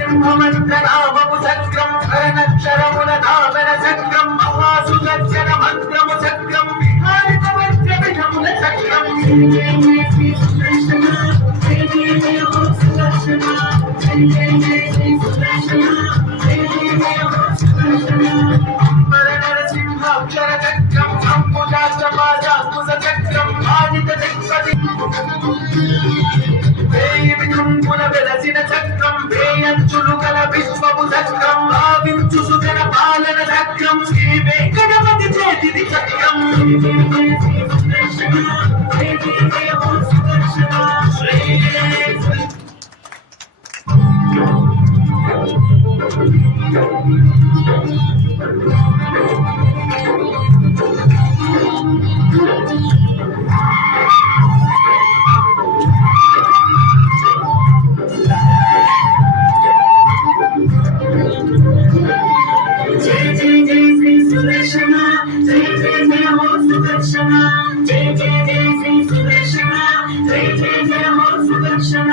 నరసింహమంత్రనామము చక్రం కరణక్షరముల నామన చక్రం మహాసుదర్శన మంత్రము చక్రం విహారిత వజ్ర విధముల చక్రం జయ జయ శ్రీ సుదర్శన జయ జయ జయ హో సుదర్శన జయ జయ జయ శ్రీ సుదర్శన జయ జయ జయ హో సుదర్శన అంబర నరసింహాక్షర చక్రం అంబుజాక్షపాజాంబుజ చక్రం ఆదిత దిక్పతి వేయి విజృంభణ వెలసిన చక్రం వేయంచులు గల విశ్వము చక్రం భావించు సుజన పాలన చక్రం శ్రీ వెంకటపతి చేతిది చక్రం జయ జయ జయ హో సుదర్శన శ్రీ జయ జయ జయ శ్రీ సుదర్శన జయ జయ జయ హో సుదర్శన జయ జయ జయ శ్రీ సుదర్శన జయ జయ జయ హో సుదర్శన